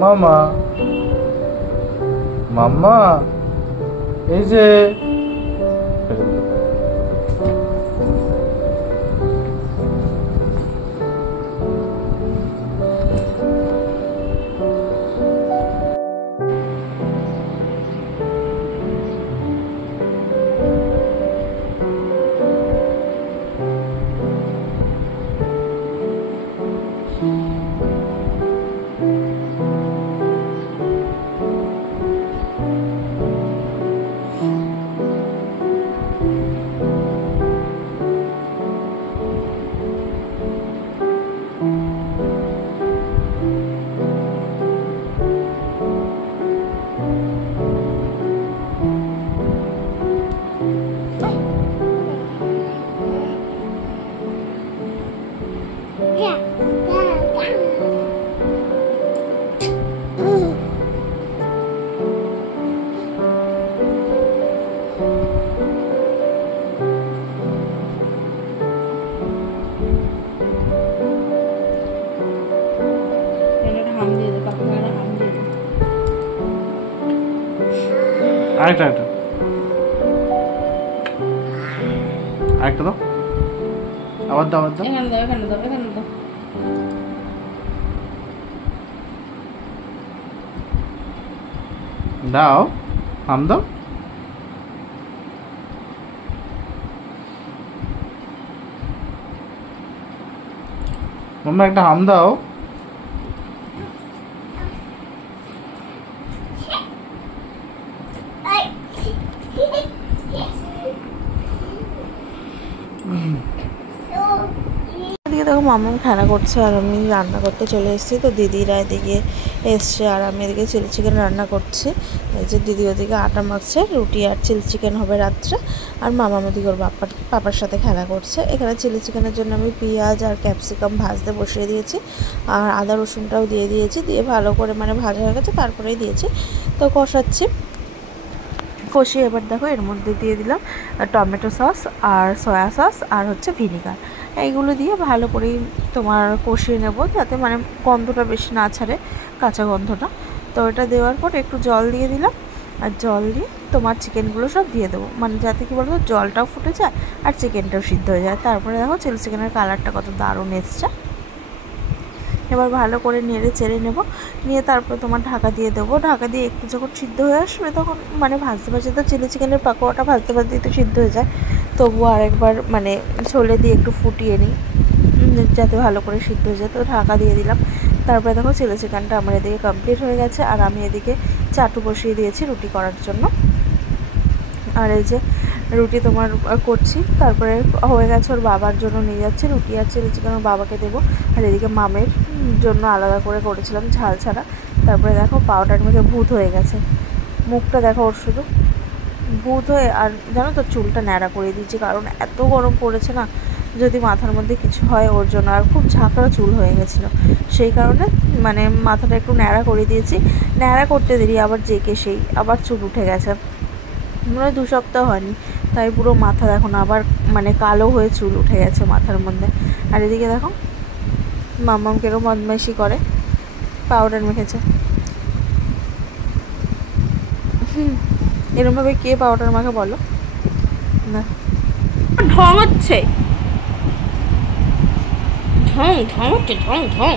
মামা মাম্মা এই যে আরেকটা দাও, আবার দাও, এখানে দাও। দাও, হাম দাও। মাম্মা একটা হাম দাও। দেখো মাম্মা খেলা করছে আর আমি রান্না করতে চলে এসেছি। তো দিদিরা এদিকে এসছে আর আমি এদিকে চিলি চিকেন রান্না করছি। এই যে দিদি ওদিকে আটা মাখছে, রুটি আর চিলি চিকেন হবে রাত্রে। আর মামা ওদিকে ওর পাপার সাথে খেলা করছে। এখানে চিলি চিকেনের জন্য আমি পেঁয়াজ আর ক্যাপসিকাম ভাজতে বসিয়ে দিয়েছি আর আদা রসুনটাও দিয়ে দিয়েছি। দিয়ে ভালো করে ভাজা হয়ে গেছে, তারপরেই দিয়েছি। তো কষাচ্ছি, কষিয়ে এবার দেখো এর মধ্যে দিয়ে দিলাম টমেটো সস আর সয়া সস আর হচ্ছে ভিনিগার। এইগুলো দিয়ে ভালো করেই তোমার কষিয়ে নেব, যাতে গন্ধটা বেশি না ছাড়ে, কাঁচা গন্ধটা। তো এটা দেওয়ার পর একটু জল দিয়ে দিলাম আর জল দিয়ে তোমার চিকেনগুলো সব দিয়ে দেবো, যাতে কি বলতো জলটাও ফুটে যায় আর চিকেনটাও সিদ্ধ হয়ে যায়। তারপরে দেখো চিলি চিকেনের কালারটা কত দারুণ এসছে। এবার ভালো করে নেড়ে চেড়ে নেব, নিয়ে তারপর তোমার ঢাকা দিয়ে দেবো। ঢাকা দিয়ে একটু যখন সিদ্ধ হয়ে আসবে তখন ভাজতে ভাজতে তো চিলি চিকেনের পাকোড়াটা ভাজতে ভাজতে একটু সিদ্ধ হয়ে যায়, তবুও আরেকবার ছোলে দিয়ে একটু ফুটিয়ে নিই যাতে ভালো করে সিদ্ধ হয়ে যায়। তো ঢাকা দিয়ে দিলাম। তারপরে দেখো চিলি চিকেনটা আমার এদিকে কমপ্লিট হয়ে গেছে আর আমি এদিকে চাটু বসিয়ে দিয়েছি রুটি করার জন্য। আর এই যে রুটি তোমার করছি, তারপরে হয়ে গেছে, ওর বাবার জন্য নিয়ে যাচ্ছে রুটি আর চিলি চিকেন, ওর বাবাকে দেবো। আর এদিকে মামের জন্য আলাদা করে করেছিলাম ঝাল ছাড়া। তারপরে দেখো পাউডার মেখে ভূত হয়ে গেছে, মুখটা দেখো ওর শুধু ভূত হয়ে। আর জানো তো চুলটা ন্যাড়া করে দিয়েছি, কারণ এত গরম পড়েছে না, যদি মাথার মধ্যে কিছু হয় ওর জন্য। আর খুব ঝাঁকড়া চুল হয়ে গেছিলো, সেই কারণে মাথাটা একটু ন্যাড়া করে দিয়েছি। ন্যাড়া করতে দেরি আবার জেকে সেই আবার চুল উঠে গেছে, 2 সপ্তাহ হয়নি, তাই পুরো মাথা দেখো না আবার কালো হয়ে চুল উঠে গেছে মাথার মধ্যে। আর এদিকে দেখো মাম্মাম কিরকম বদমাইশি করে, পাউডার মেখেছে। এরকমভাবে কে পাউডার মাখে বলো? না ঢং হচ্ছে, ঢং হচ্ছে, ঢং ঢং।